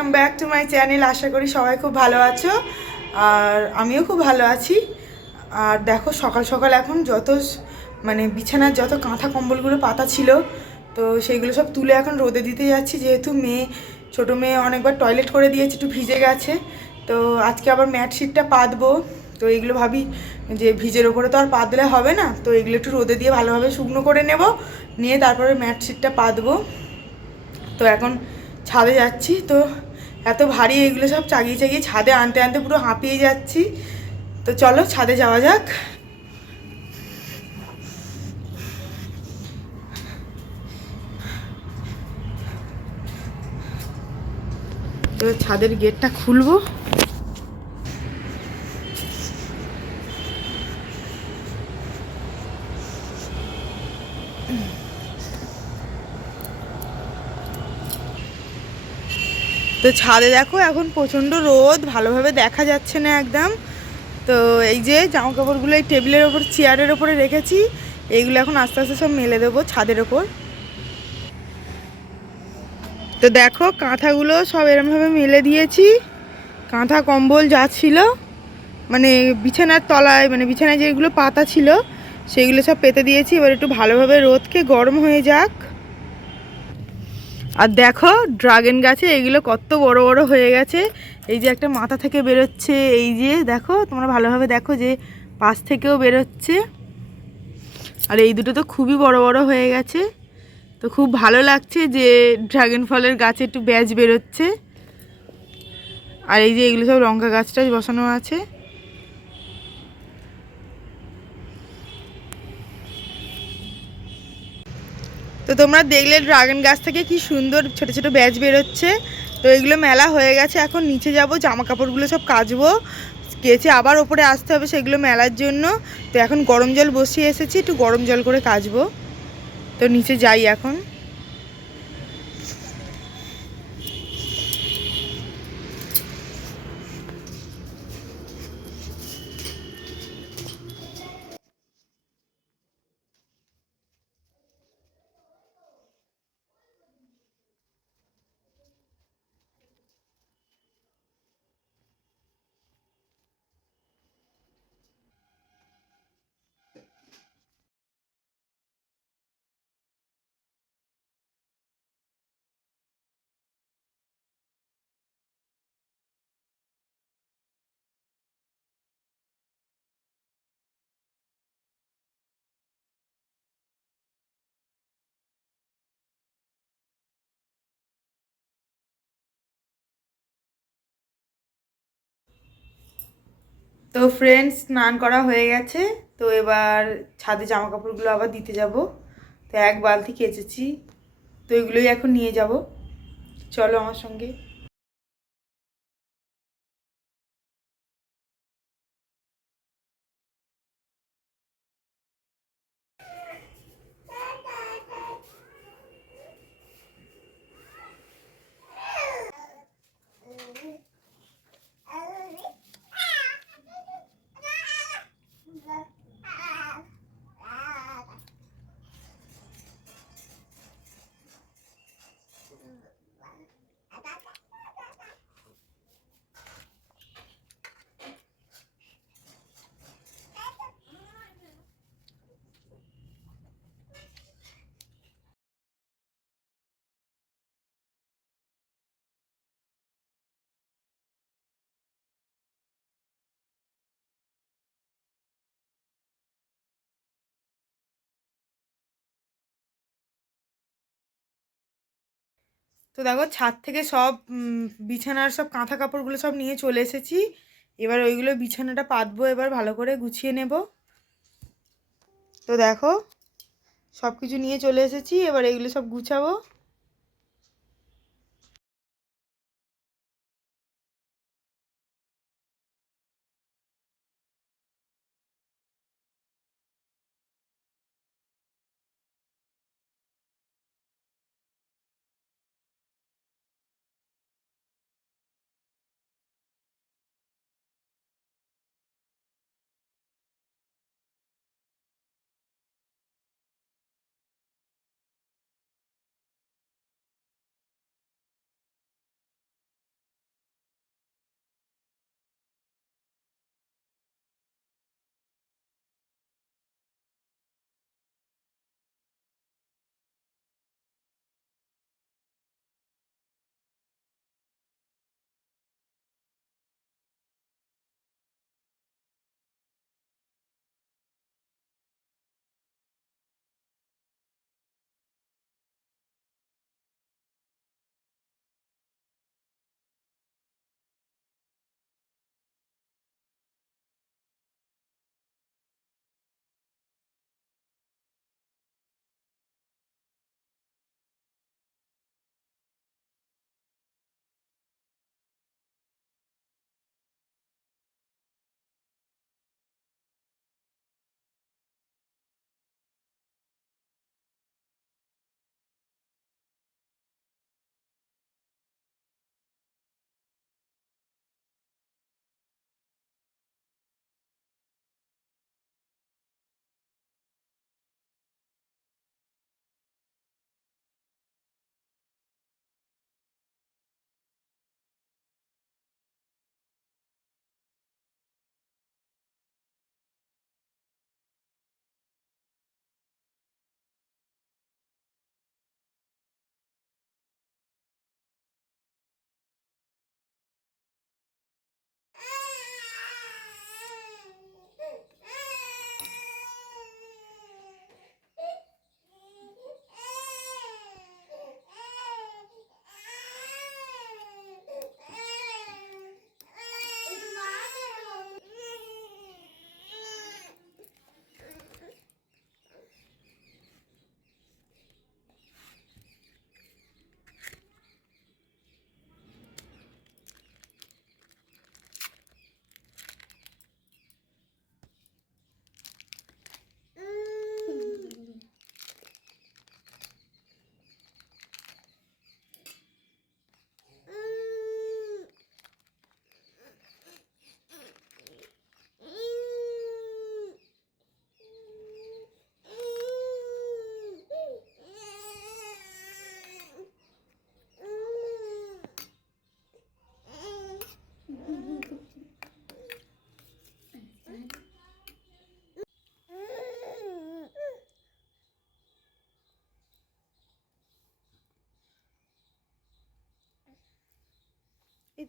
Welcome back to my channel. আশা করি সবাই খুব ভালো আছো, আর আমিও খুব ভালো আছি। আর দেখো সকাল সকাল এখন মানে বিছানার যত কাঁথা কম্বলগুলো পাতা ছিল, তো সেইগুলো সব তুলে এখন রোদে দিতে যাচ্ছি। যেহেতু ছোটো মেয়ে অনেকবার টয়লেট করে দিয়েছে, একটু ভিজে গেছে, তো আজকে আবার ম্যাট শিটটা পাতবো। তো এইগুলো ভাবি যে ভিজের ওপরে তো আর পাতলে হবে না, তো এগুলো একটু রোদে দিয়ে ভালোভাবে শুকনো করে নেব, নিয়ে তারপরে ম্যাট শিটটা পাতবো। তো এখন ছাদে যাচ্ছি, তো এত ভারী এগুলো সব চাগিয়ে চাগিয়ে ছাদে আনতে আনতে পুরো হাঁপিয়ে যাচ্ছি। তো চলো ছাদে যাওয়া যাক। তো ছাদের গেটটা খুলবো। তো ছাদে দেখো এখন প্রচণ্ড রোদ, ভালোভাবে দেখা যাচ্ছে না একদম। তো এই যে জামা কাপড়গুলো এই টেবিলের ওপর চেয়ারের ওপরে রেখেছি, এইগুলো এখন আস্তে আস্তে সব মেলে দেবো ছাদের ওপর। তো দেখো কাঁথাগুলো সব এরমভাবে মেলে দিয়েছি। কাঁথা কম্বল যা ছিল, মানে বিছানার তলায়, মানে বিছানায় যেগুলো পাতা ছিল সেগুলো সব পেতে দিয়েছি। এবার একটু ভালোভাবে রোদকে গরম হয়ে যাক। আর দেখো ড্রাগন গাছে এগুলো কত বড় বড় হয়ে গেছে। এই যে একটা মাথা থেকে বেরোচ্ছে, এই যে দেখো তোমরা ভালোভাবে দেখো যে পাশ থেকেও বেরোচ্ছে। আর এই দুটো তো খুবই বড় বড় হয়ে গেছে। তো খুব ভালো লাগছে যে ড্রাগন ফলের গাছে একটু ব্যাজ বেরোচ্ছে। আর এই যে এগুলো সব লঙ্কা গাছটা বসানো আছে। তো তোমরা দেখলে ড্রাগন গাছ থেকে কি সুন্দর ছোট ছোট ব্যাজ বেরোচ্ছে। তো এগুলো মেলা হয়ে গেছে, এখন নিচে যাব, জামা কাপড়গুলো সব কাচবো, কেচে আবার ওপরে আসতে হবে সেগুলো মেলার জন্য। তো এখন গরম জল বসিয়ে এসেছি, একটু গরম জল করে কাচবো। তো নিচে যাই এখন। তো ফ্রেন্ডস স্নান করা হয়ে গেছে। তো এবার ছাদে জামা কাপড়গুলো আবার দিতে যাব। তো এক বালতি কেচেছি, তো এগুলোই এখন নিয়ে যাব। চলো আমার সঙ্গে। তো দেখো ছাদ থেকে সব বিছানার সব কাঁথা কাপড়গুলো সব নিয়ে চলে এসেছি। এবার ওইগুলো বিছানাটা পাতবো, এবার ভালো করে গুছিয়ে নেব। তো দেখো সব কিছু নিয়ে চলে এসেছি, এবার এইগুলো সব গুছাবো।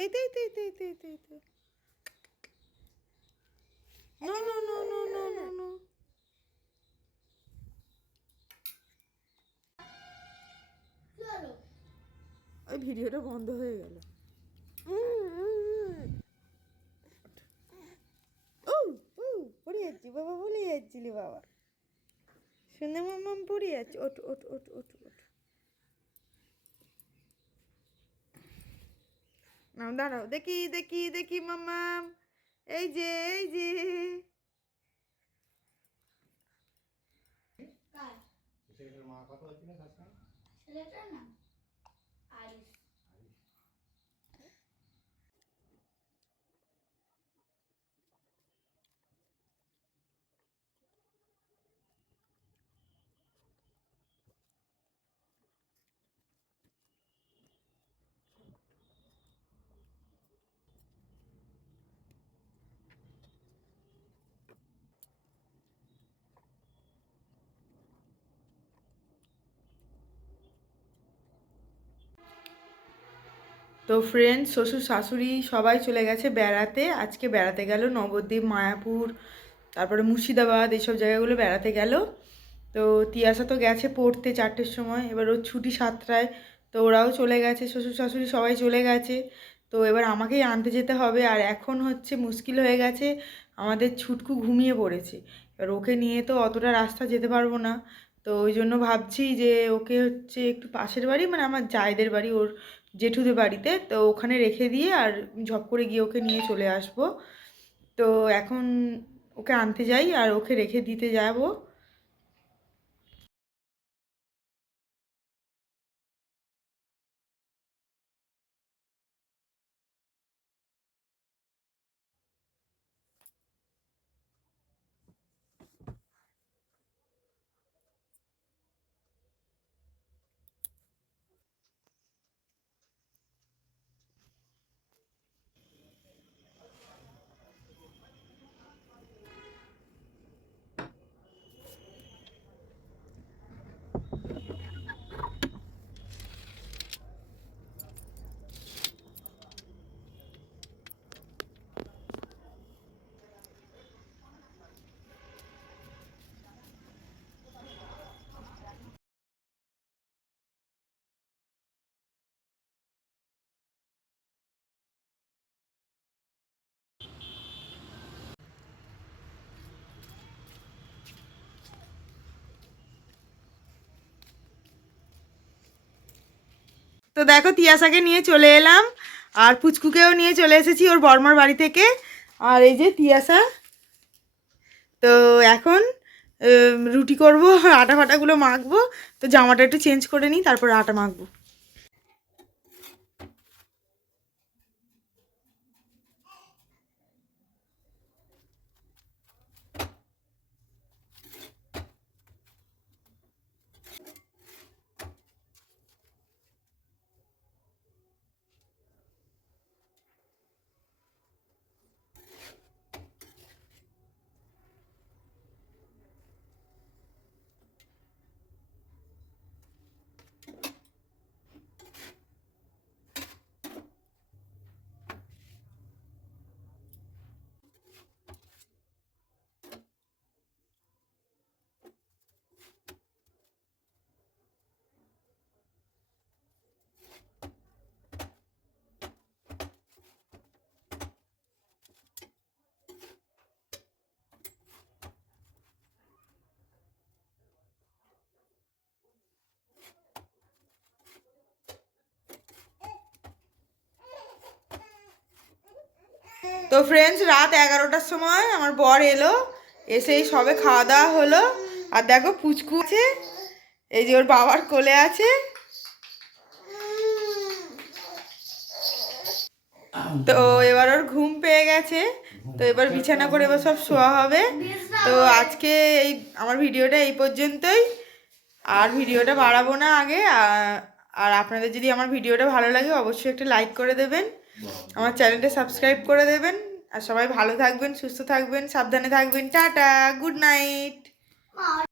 এই তো এই তো এই তো এই তো এই তো এই তো no no no no no no no ওই ভিডিওটা বন্ধ হয়ে গেল। ও ও পড়ে যাচ্ছি বাবা, বলে যাচ্ছিলি বাবা, শুনে মাম্মাম পড়ে যাচ্ছে। ওঠ ওঠ ওঠ ওঠ ওঠ, নাও দাঁড়াও, দেখি দেখি দেখি মাম্মাম, এই যে এই যে তো ফ্রেন্ড, শ্বশুর শাশুড়ি সবাই চলে গেছে বেড়াতে। আজকে বেড়াতে গেল নবদ্বীপ, মায়াপুর, তারপরে মুর্শিদাবাদ, এইসব জায়গাগুলো বেড়াতে গেল। তো তিয়াসা তো গেছে পড়তে 4টের সময়, এবার ওর ছুটি 7টায়। তো ওরাও চলে গেছে, শ্বশুর শাশুড়ি সবাই চলে গেছে। তো এবার আমাকেই আনতে যেতে হবে। আর এখন হচ্ছে মুশকিল হয়ে গেছে, আমাদের ছুটকু ঘুমিয়ে পড়েছে। এবার ওকে নিয়ে তো অতটা রাস্তা যেতে পারবো না। তো ওই জন্য ভাবছি যে ওকে হচ্ছে একটু পাশের বাড়ি, মানে আমার জায়েদের বাড়ি, ওর জেঠুদের বাড়িতে, তো ওখানে রেখে দিয়ে আর ঝপ করে গিয়ে ওকে নিয়ে চলে আসব। তো এখন ওকে আনতে যাই আর ওকে রেখে দিতে যাব। তো দেখো, তিয়াসাকে নিয়ে চলে এলাম আর পুচকুকেও নিয়ে চলে এসেছি ওর বর্মার বাড়ি থেকে। আর এই যে তিয়াসা। তো এখন রুটি করব, আটা ফাটাগুলো মাখবো। তো জামাটা একটু চেঞ্জ করে নিই, তারপরে আটা মাখবো। তো ফ্রেন্ডস, রাত 11টার সময় আমার বর এলো, এসেই সবে খাওয়া দাওয়া হলো। আর দেখো পুচকু আছে, এই যে ওর বাবার কোলে আছে। তো এবার ওর ঘুম পেয়ে গেছে, তো এবার বিছানা করে এবার সব শোয়া হবে। তো আজকে এই আমার ভিডিওটা এই পর্যন্তই, আর ভিডিওটা বাড়াবো না আগে। আর আপনাদের যদি আমার ভিডিওটা ভালো লাগে অবশ্যই একটা লাইক করে দেবেন, আমার চ্যানেলটা সাবস্ক্রাইব করে দেবেন। আর সবাই ভালো থাকবেন, সুস্থ থাকবেন, সাবধানে থাকবেন। Tata, good night.